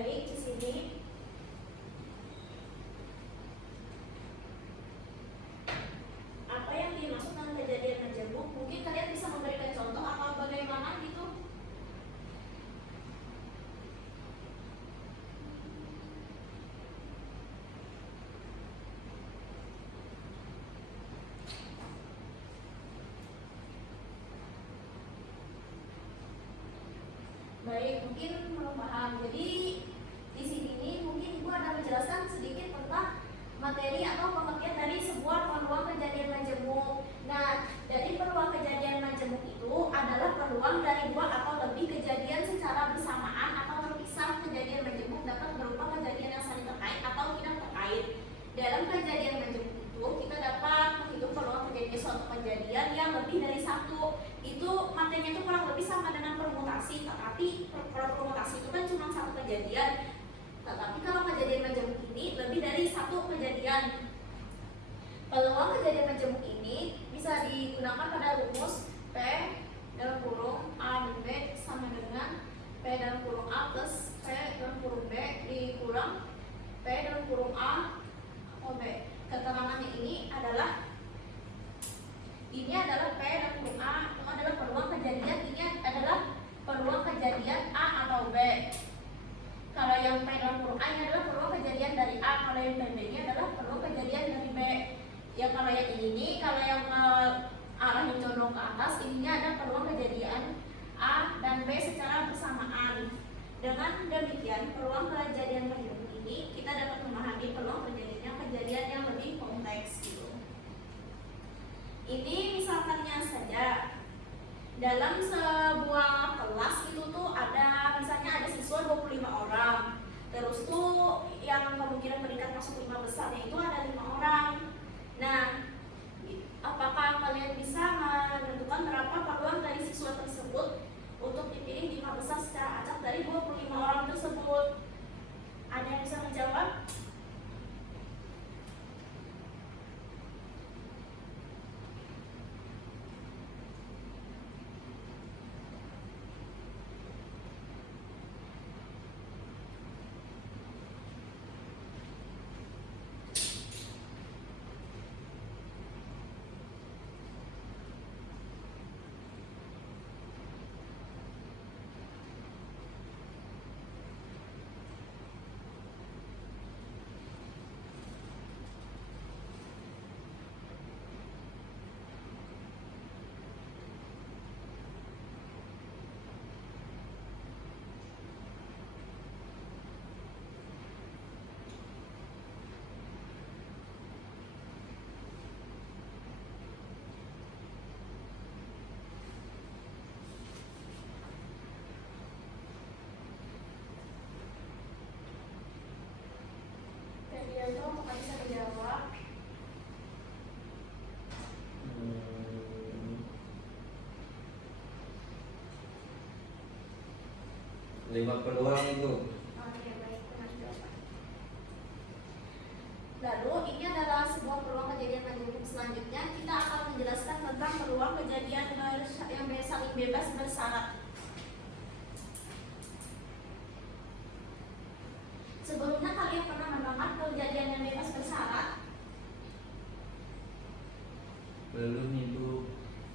Baik, di sini apa yang dimaksud dengan kejadian majemuk? Mungkin kalian bisa memberikan contoh atau bagaimana gitu? Baik, mungkin belum paham. Jadi di sini nih mungkin Ibu ada menjelaskan sedikit tentang materi atau pengertian dari sebuah peluang kejadian majemuk. Nah, dari peluang kejadian majemuk itu adalah peluang dari dua atau lebih kejadian secara bersamaan atau terpisah. Kejadian majemuk dapat berupa kejadian yang saling terkait atau tidak terkait. Dalam kejadian majemuk itu kita dapat menghitung peluang terjadinya suatu kejadian yang lebih dari satu. Itu materinya itu kurang lebih sama dengan permutasi, tetapi kalau permutasi itu kan cuma satu kejadian. Tetapi kalau kejadian majemuk ini lebih dari satu kejadian. Peluang kejadian majemuk ini bisa digunakan pada rumus P dalam kurung A dan B sama dengan P dalam kurung A plus P dalam kurung B dikurang P dalam kurung A atau B. Keterangannya ini adalah P dalam kurung A itu adalah peluang kejadian, ini adalah peluang kejadian A atau B. Kalau yang P dalam kurung A ini adalah peluang kejadian dari A, kalau yang B ini adalah peluang kejadian dari B. Ya kalau yang ini, kalau yang arah yang condong ke atas, ininya ada peluang kejadian A dan B secara bersamaan. Dengan demikian, peluang kejadian majemuk ini kita dapat memahami peluang terjadinya kejadian yang lebih kompleks gitu. Ini misalkannya saja, dalam sebuah kelas itu tuh ada misalnya ada siswa 25 orang. Terus tuh yang kemungkinan meningkat masuk 5 besarnya itu ada 5 orang. Nah, apakah kalian bisa menentukan berapa peluang dari siswa tersebut untuk dipilih 5 besar secara acak dari 25 orang tersebut? Ada yang bisa menjawab? Ferdinando, apakah bisa menjawab? Lima peluang itu. Oke, baik, benar jawaban. Lalu ini adalah sebuah peluang kejadian majemuk. Selanjutnya kita akan menjelaskan tentang peluang kejadian yang saling bebas bersyarat. Sebelumnya kalian pernah mendengar kejadian yang bebas bersyarat? Belum Ibu.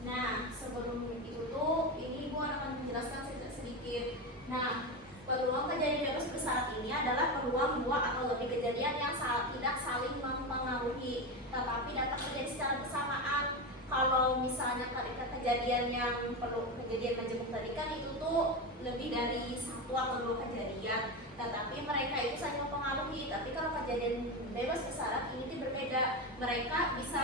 Nah, sebelum itu tuh ini Ibu akan menjelaskan sedikit. Nah, peluang kejadian bebas bersyarat ini adalah peluang dua atau lebih kejadian yang tidak saling mempengaruhi, tetapi dapat terjadi secara bersamaan. Kalau misalnya kejadian yang perlu kejadian majemuk tadi kan itu tuh lebih dari satu atau dua kejadian, tetapi mereka itu saling mempengaruhi. Tapi kalau kejadian bebas bersyarat ini berbeda, mereka bisa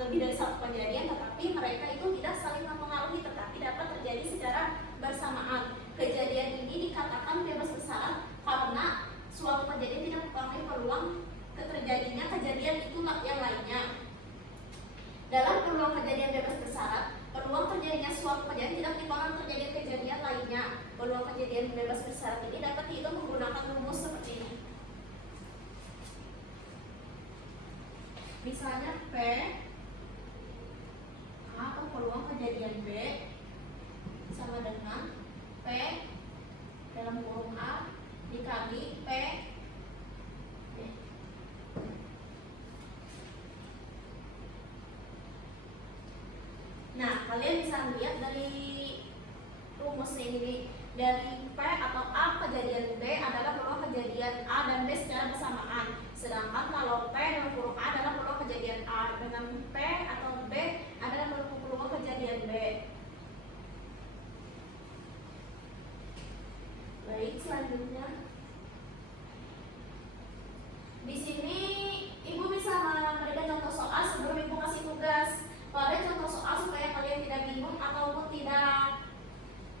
lebih dari satu kejadian, tetapi mereka itu tidak saling mempengaruhi, tetapi dapat terjadi secara bersamaan. Kejadian ini dikatakan bebas bersyarat karena suatu kejadian tidak mempengaruhi peluang terjadinya kejadian itu yang lainnya. Dalam peluang kejadian bebas bersyarat, peluang terjadinya suatu kejadian tidak dipengaruhi terjadinya kejadian lainnya. Peluang kejadian bebas bersyarat ini dapat dihitung menggunakan rumus seperti ini. Misalnya P atau peluang kejadian B sama dengan P dalam kurung A dikali dikali P. Nah, kalian bisa lihat dari rumus ini, dari P atau A kejadian B adalah peluang kejadian A dan B secara bersamaan. Sedangkan kalau P dengan peluang A adalah peluang kejadian A, dengan P atau B adalah peluang kejadian B. Baik, selanjutnya di sini ibu bisa memberikan contoh soal sebelum ibu kasih tugas. Pada contoh soal supaya kalian tidak bingung ataupun tidak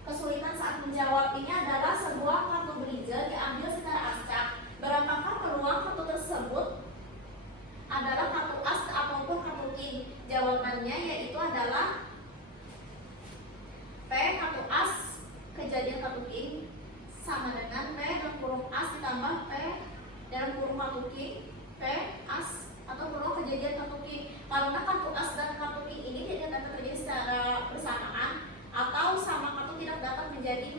kesulitan saat menjawab, ini adalah sebuah kartu berija diambil secara acak. Berapakah peluang kartu tersebut adalah kartu as ataupun kartu king? Jawabannya yaitu adalah P kartu as kejadian kartu king sama dengan P dalam kurung as ditambah P dalam kurung kartu king P as atau peluang kejadian kartu king. Karena kartu as dan kartu king ini tidak dapat terjadi secara bersamaan atau sama kartu tidak dapat menjadi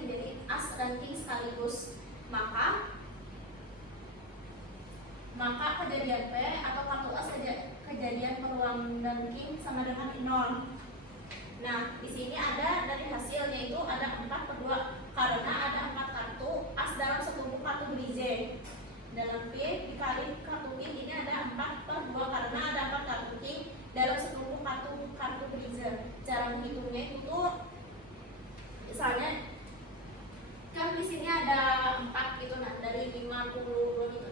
as dan king sekaligus, maka kejadian P atau kartu as kejadian peluang dan king sama dengan 0. Nah, di sini ada dari hasilnya itu ada 4/2 karena ada 4 kartu as dalam setumpuk kartu berije. Dalam P dikali kartu king ini ada 4/2 karena ada 4 kartu king dalam setumpuk kartu berije. Cara menghitungnya itu misalnya kan di sini ada 4 gitu, nah dari 52 gitu.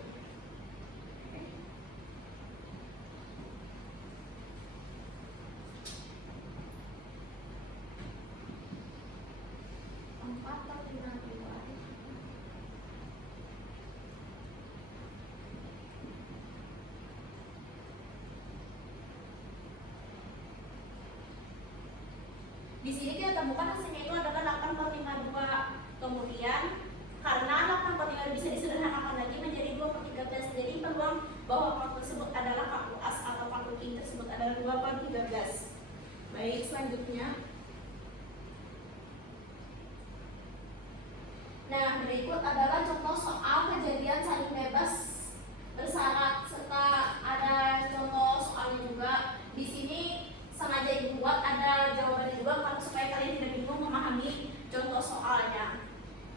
Di sini kita temukan hasilnya itu adalah 8/52. Kemudian karena 8/52 bisa disederhanakan lagi menjadi 2/13. Jadi peluang bahwa kartu tersebut adalah kartu as atau kartu king tersebut adalah 2/13. Baik, selanjutnya. Nah, berikut adalah contoh soal kejadian saling bebas bersyarat serta ada contoh soalnya juga. Di sini sengaja dibuat ada jawabannya juga karena supaya kalian tidak bingung memahami contoh soalnya.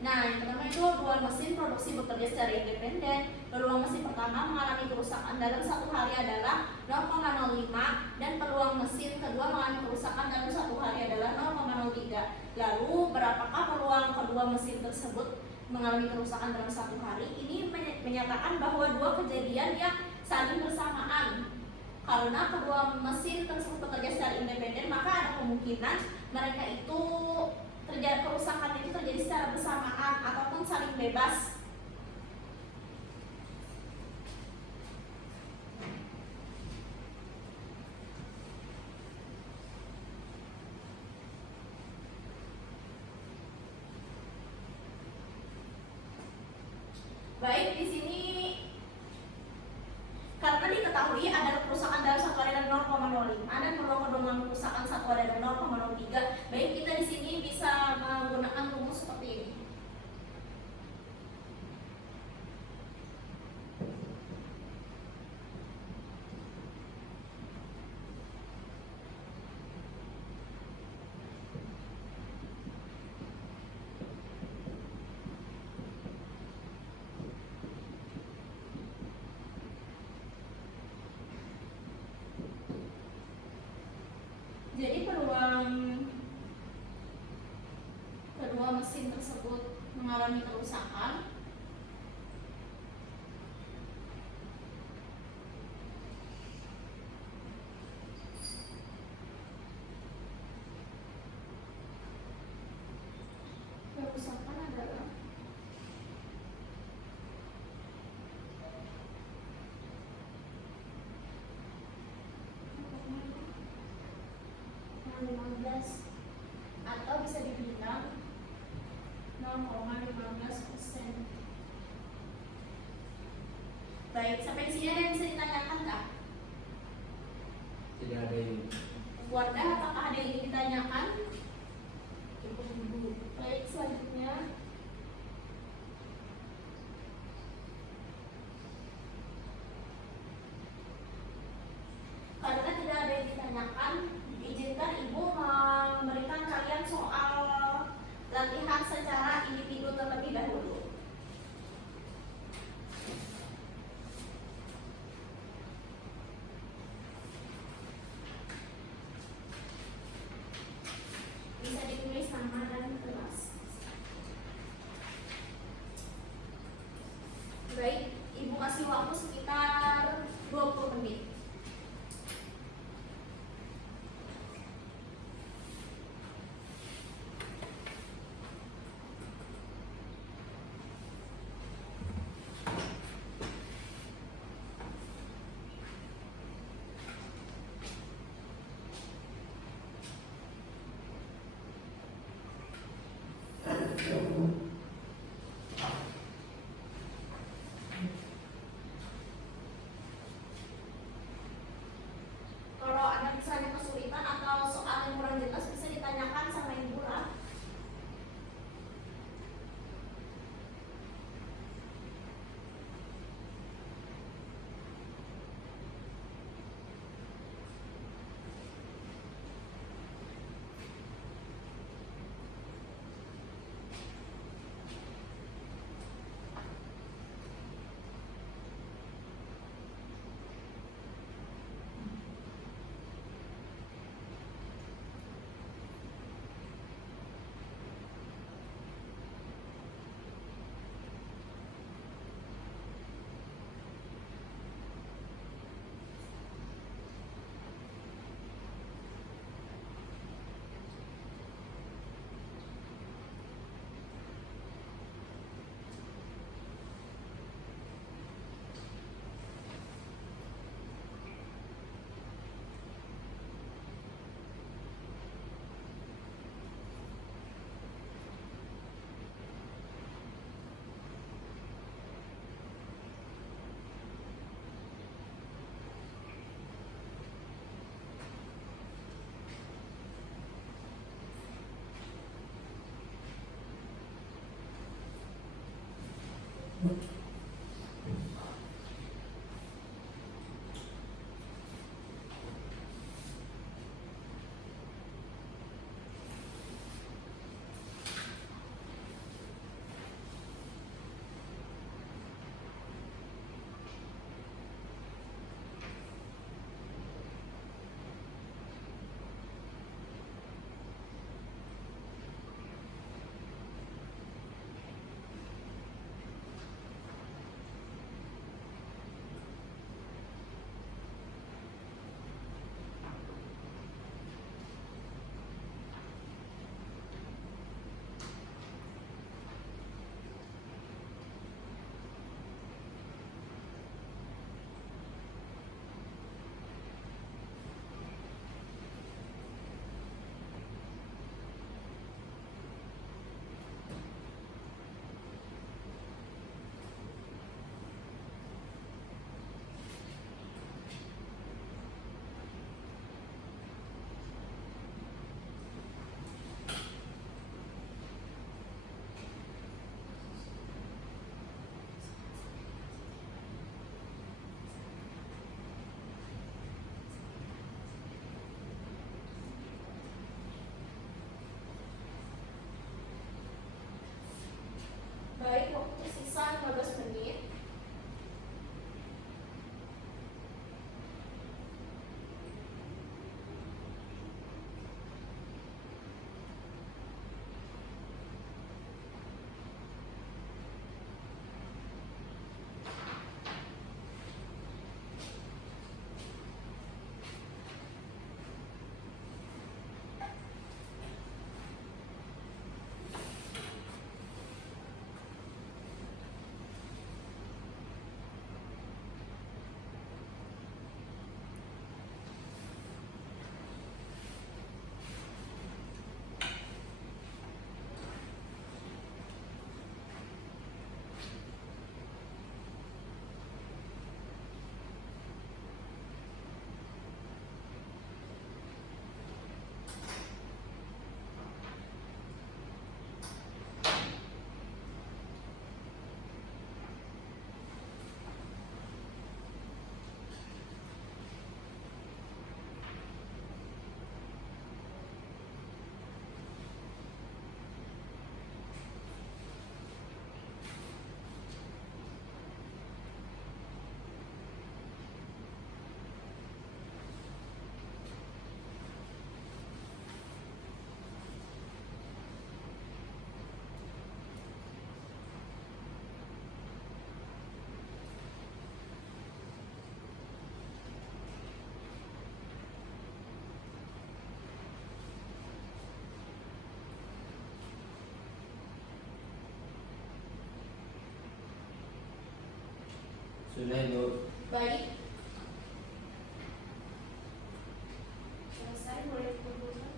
Nah, yang pertama itu dua mesin produksi bekerja secara independen. Peluang mesin pertama mengalami kerusakan dalam 1 hari adalah 0,05 dan peluang mesin kedua mengalami kerusakan dalam 1 hari adalah 0,03. Lalu berapakah peluang kedua mesin tersebut mengalami kerusakan dalam 1 hari? Ini menyatakan bahwa dua kejadian yang saling bersamaan. Karena kedua mesin tersebut bekerja secara independen, maka ada kemungkinan mereka itu terjadi kerusakan itu terjadi secara bersamaan ataupun saling bebas. Baik, di sini karena diketahui ada kerusakan dalam 1 hari dan 0,05 dan peluang kedua kerusakan 1 hari dan 0,03. Baik, kita di sini bisa menggunakan rumus seperti ini. Jadi peluang kedua mesin tersebut mengalami kerusakan adalah atau bisa dibilang 0,15%. Baik, sampai sini ada yang bisa ditanyakan kah? Tidak ada ini. Wardah, apakah ada yang ingin ditanyakan? Baik, selanjutnya ditanyakan, izinkan ibu memberikan kalian soal latihan secara individu terlebih dahulu. Bisa ditulis nama dan kelas. Baik, ibu kasih waktu sekitar 20 menit. Sudah Ibu. Baik. Selesai, boleh dikumpulkan.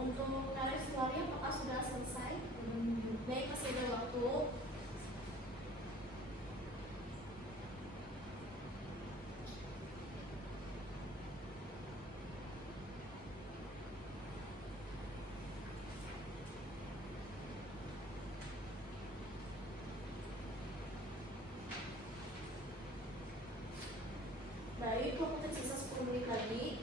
Untuk tarik suaranya apakah sudah selesai? Baik, masih ada waktu. Baik, waktu tersisa 10 menit lagi.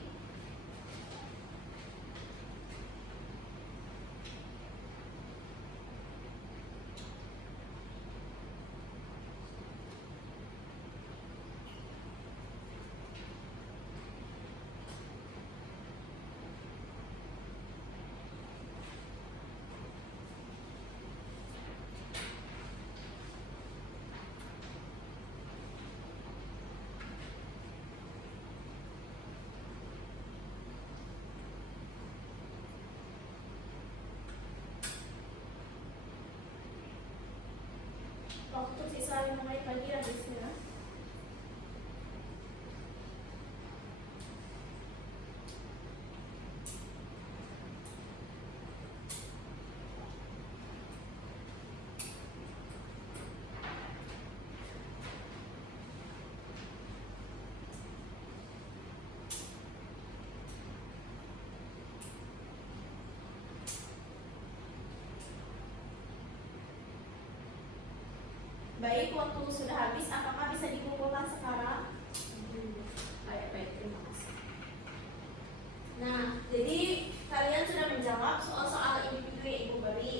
Waktu tersisa 5 menit lagi, habisnya. Baik, waktu sudah habis. Apakah bisa dikumpulkan sekarang? Baik, terima kasih. Nah, jadi kalian sudah menjawab soal-soal individu yang Ibu beri.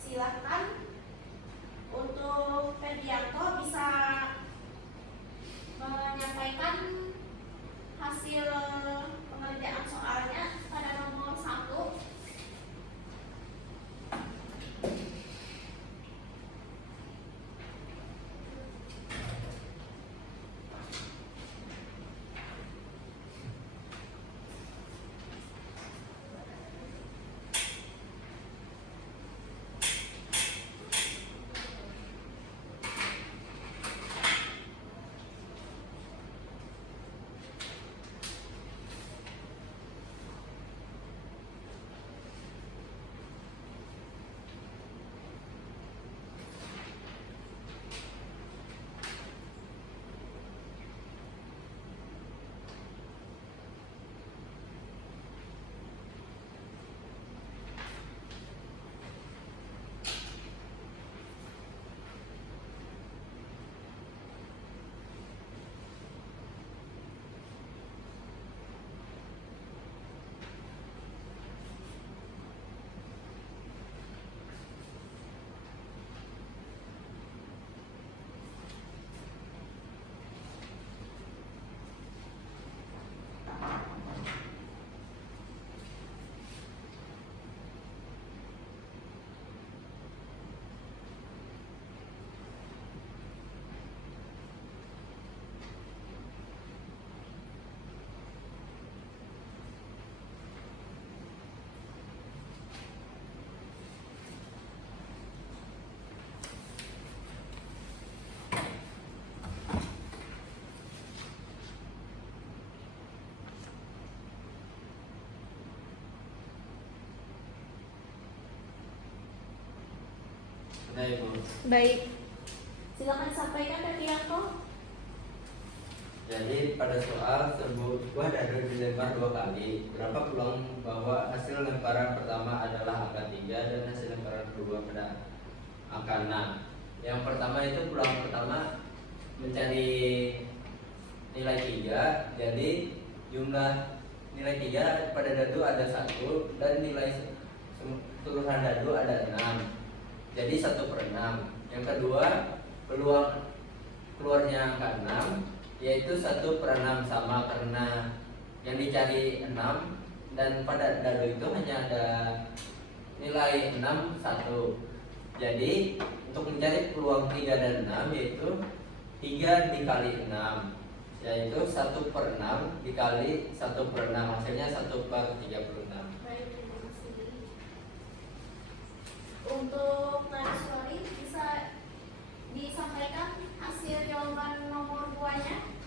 Silakan untuk Ferdianto bisa menyampaikan hasil pengerjaan soalnya pada nomor 1. Sudah Ibu. Baik. Silakan sampaikan Ferdianto. Jadi pada soal sebuah dadu dilempar 2 kali, berapa peluang bahwa hasil lemparan pertama adalah angka 3 dan hasil lemparan kedua pada angka 6? Yang pertama itu peluang pertama mencari nilai 3, jadi jumlah nilai 3 pada dadu ada 1 dan nilai keseluruhan dadu ada 6. Jadi 1/6. Yang kedua, peluang keluarnya angka 6 yaitu 1/6 sama karena yang dicari 6 dan pada dadu itu hanya ada nilai 6 1. Jadi untuk mencari peluang 3 dan 6 yaitu 3 dikali 6 yaitu 1/6 dikali 1/6 hasilnya 1/36. Baik, terima kasih. Untuk Nariswari bisa disampaikan hasil jawaban nomor 2-nya.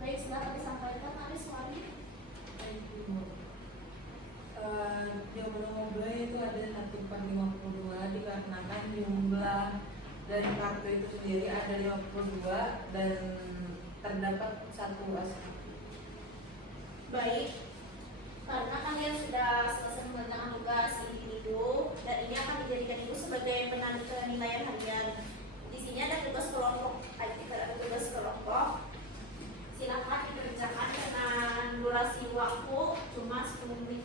Baik, silakan disampaikan Nariswari. Jawaban nomor 2 itu ada 1452 dikarenakan jumlah dari kartu itu sendiri ada 52 dan terdapat satu asli. Baik, karena kalian sudah selesai mengerjakan tugas individu dan ini akan dijadikan itu sebagai penilaian harian. Di sini ada tugas kelompok, ada tugas kelompok. Silakan dikerjakan dengan durasi waktu cuma 10 menit.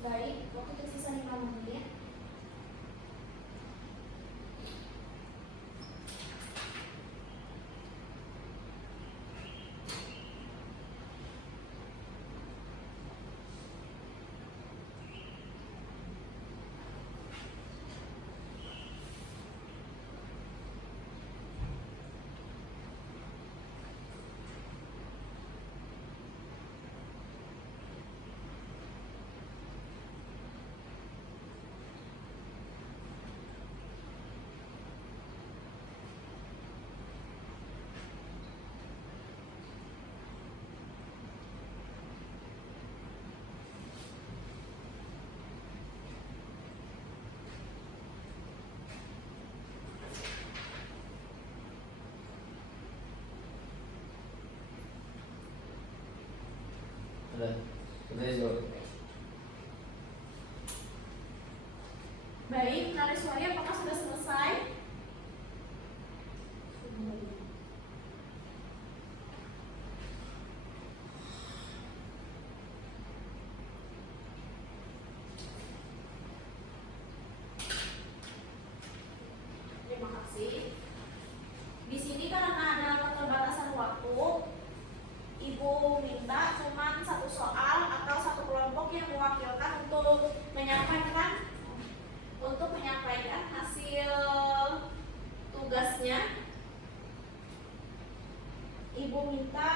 Baik, waktu tersisa 5 menit. Udah jawab. Baik, Nariswari apakah sudah selesai? Terima kasih. Di sini karena menyampaikan hasil tugasnya. Ibu minta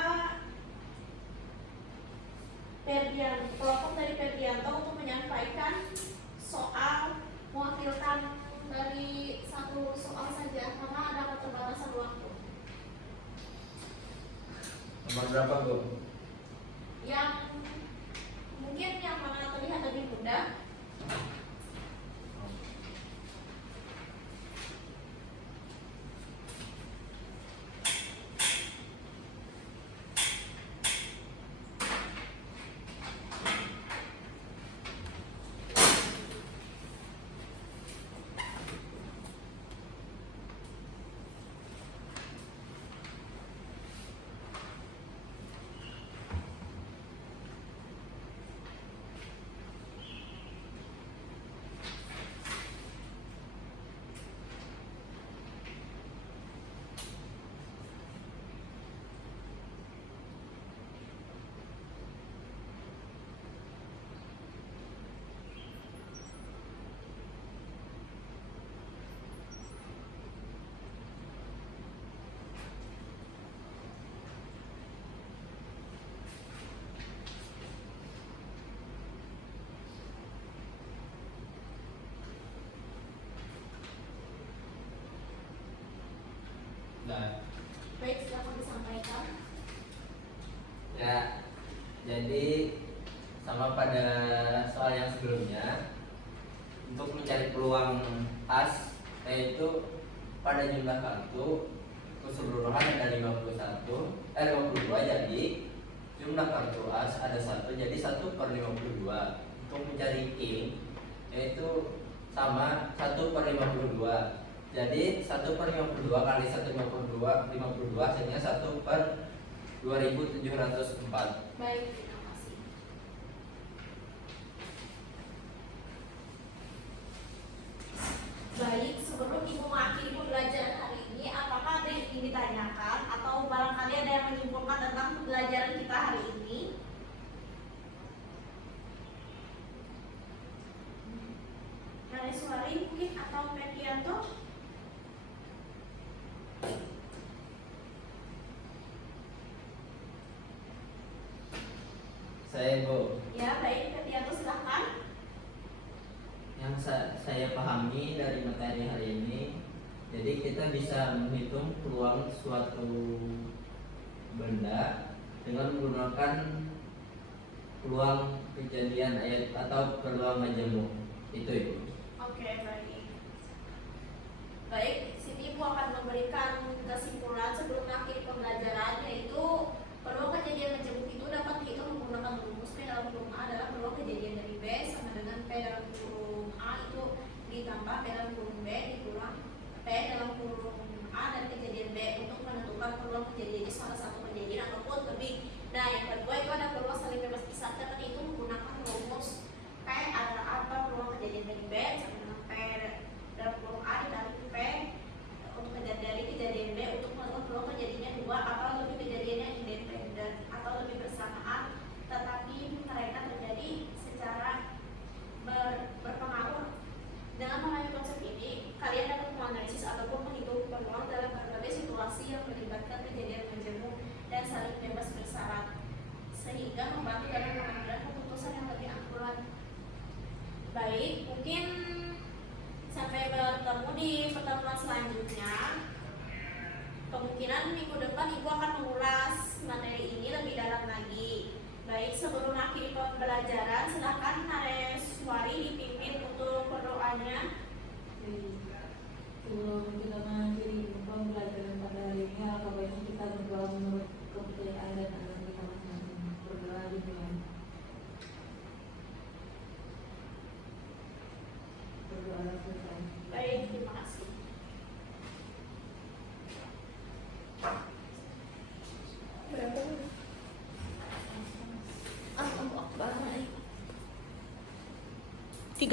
kelompok dari Ferdianto untuk menyampaikan soal, mewakilkan dari satu soal saja karena ada keterbatasan waktu. Nomor berapa, Bu? Yang mungkin yang mana terlihat lebih mudah. Nah, Baik, silakan disampaikan. ya, jadi sama pada soal yang sebelumnya, untuk mencari peluang as, yaitu pada jumlah kartu keseluruhan ada 52, jadi jumlah kartu as ada 1, jadi 1/52. Untuk mencari king, yaitu sama 1/52. Jadi 1/52 kali 1/52 hasilnya 1/2704. Baik, terima kasih. Baik, sebelum Ibu mengakhiri pembelajaran hari ini, apakah ada yang ingin ditanyakan atau barangkali ada yang menyimpulkan tentang pembelajaran kita hari ini? Suari mungkin atau Ferdianto? Saya, Bu, Ya, baik, Ferdianto silahkan. yang saya pahami dari materi hari ini, jadi kita bisa menghitung peluang suatu benda dengan menggunakan peluang kejadian ayat atau peluang majemuk. Itu, Ibu. Oke, baik. Baik, sini Ibu akan memberikan kesimpulan sebelum mengakhiri pembelajaran, yaitu peluang kejadian majemuk itu dapat dihitung menggunakan rumus P dalam kurung A adalah peluang kejadian dari B sama dengan P dalam kurung A itu ditambah P dalam kurung B dikurang P dalam kurung A dan kejadian B untuk menentukan peluang kejadiannya salah satu kejadian ataupun lebih. Nah, yang kedua itu ada peluang saling bebas pisah, dapat itu menggunakan rumus P adalah apa peluang kejadian dari B sama dengan P dalam kurung A dikali P untuk dari kejadian B untuk menentukan peluang kejadiannya dua atau lebih kejadiannya independen atau lebih bersamaan, tetapi mereka terjadi secara berpengaruh. Dengan memahami konsep ini, kalian dapat menganalisis ataupun menghitung peluang dalam berbagai situasi yang melibatkan kejadian majemuk dan saling bebas bersyarat, sehingga membantu dalam pengambilan keputusan yang lebih akurat. Baik, mungkin sampai bertemu di pertemuan selanjutnya. Kemungkinan minggu depan Ibu akan mengulas materi ini lebih dalam lagi. Baik, sebelum akhir pembelajaran, silakan Nareswari dipimpin untuk berdoanya. Sebelum kita mengakhiri pembelajaran pada hari ini, alangkah baiknya kita berdoa menurut kepercayaan dan agama kita masing-masing. Berdoa dimulai. Berdoa selesai. Baik, terima kasih. Berapa? Allahu Akbar. 30